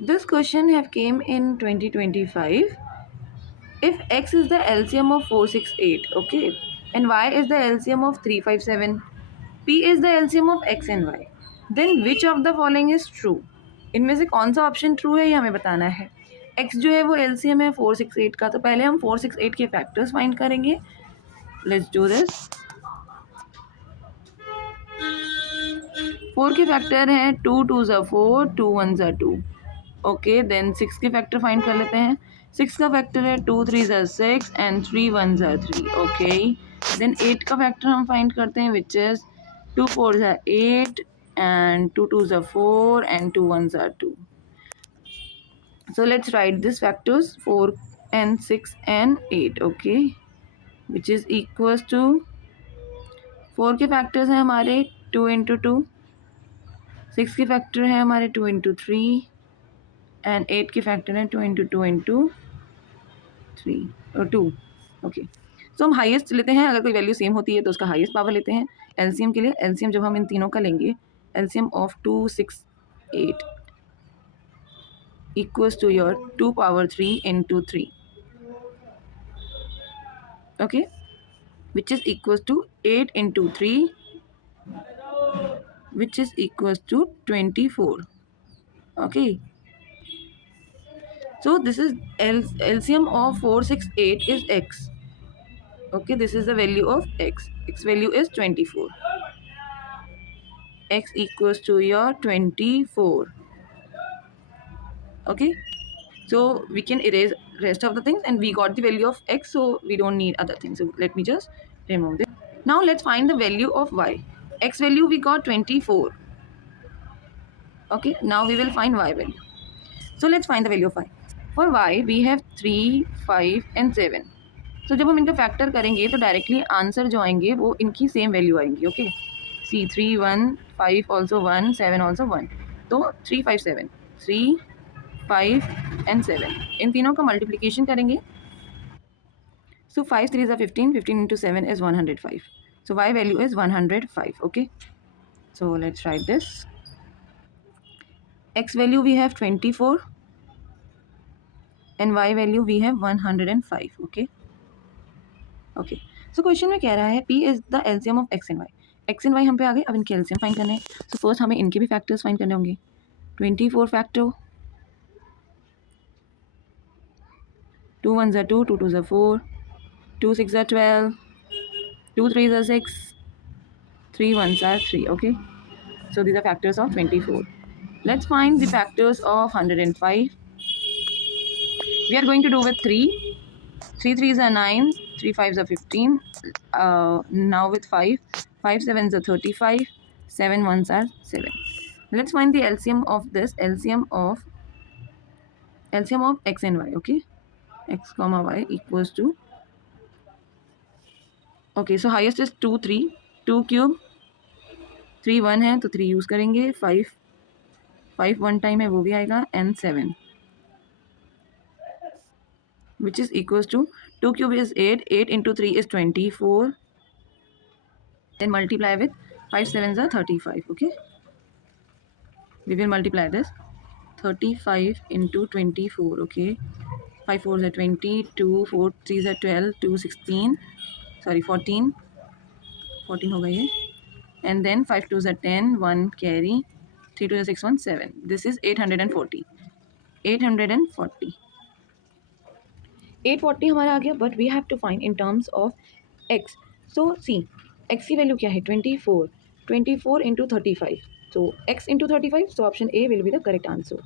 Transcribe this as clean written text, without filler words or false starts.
This question have came in 2025. If x is the LCM of 468, okay, and y is the LCM of 357, p is the LCM of x and y, then which of the following is true? इनमें से कौन सा option true है ये हमें बताना है. x जो है वो LCM है 468 का, तो पहले हम 468 के फैक्टर्स फाइंड करेंगे. Let's do this. 4 के फैक्टर हैं 2 2 ज़ा 4, 2 1 ज़ा 2. ओके, देन 6 के फैक्टर फाइंड कर लेते हैं. 6 का फैक्टर है 2 3 ज़ा 6 एंड 3 1 ज़ा 3. ओके, देन 8 का फैक्टर हम फाइंड करते हैं विच इज़ 2 4 ज़ा 8 and 2 2 ज़ा 4 and 2 1 ज़ा 2. So let's write this factors 4 and 6 and 8. Okay, which is equals to 4 के फैक्टर्स हैं हमारे 2 इंटू 2, 6 के फैक्टर हैं हमारे 2 इंटू 3 एंड 8 के फैक्टर हैं 2 इंटू 2 इंटू 3 और 2. ओके, सो हम हाईएस्ट लेते हैं. अगर कोई वैल्यू सेम होती है तो उसका हाईएस्ट पावर लेते हैं. एलसीएम के लिए एलसीएम जब हम इन तीनों का लेंगे, LCM of 2 6 8 equals to your 2 power 3 into 3. Okay, which is equals to 8 into 3, which is equals to 24. Okay, so this is LCM of 468 is x. Okay, this is the value of x. X value is 24. X equals to your 24. Okay, so we can erase rest of the things and we got the value of x, so we don't need other things. So let me just remove this. Now let's find the value of y. X value we got 24. Okay, now we will find y value. So let's find the value of y. For y we have 3 5 and 7. So जब हम इनका factor करेंगे तो directly answer जो आएंगे वो इनकी same value आएंगी. ओके, सी 3 1 5 ऑल्सो 1 7 ऑल्सो 1. तो 3 5 7 3 5 and 7 इन तीनों का मल्टीप्लिकेशन करेंगे. So 5 3 is 15. 15 into 7 is 105. So y value is 105. Okay, so let's write this. X value we have 24 and y value we have 105. Okay, okay, so question में कह रहा है P is the LCM of x and y. x and y हम पे आ गए, अब इनके LCM find करने हैं. सो फर्स्ट हमें इनके भी फैक्टर्स फाइंड करने होंगे. 24 फैक्टर, 2 1 ज़ा 2, 2 2 ज़ा 4, 2 6 ज़ा 12, 2 3 ज़ा 6, 3 1 ज़ा 3. Okay, so these are factors of 24. Let's find the factors of 105. We are going to do with 3. 3 3s are 9, 3 5s are 15. Now with 5, 5 7s are 35, 7 1s are 7. Let's find the LCM of this. LCM of x and y. Okay, x comma y equals to, okay, so highest is 2 3, 2 cube 3 1 है तो 3 use करेंगे. 5 5 1 time है वो भी आएगा and 7, which is equals to 2 cube is 8, 8 into 3 is 24, then multiply with 5 7s are 35. Okay, we will multiply this 35 into 24. Okay, 5 4s are 20, 2 4 3s are 12, 2 16, sorry 14 हो गई है, and then 5 2s are 10, 1 carry, 3 2 6 1 7. This is 840. 840 हमारा आ गया, but we have to find in terms of x. So see, x की value क्या है 24. 24 into 35, so x into 35, so option A will be the correct answer.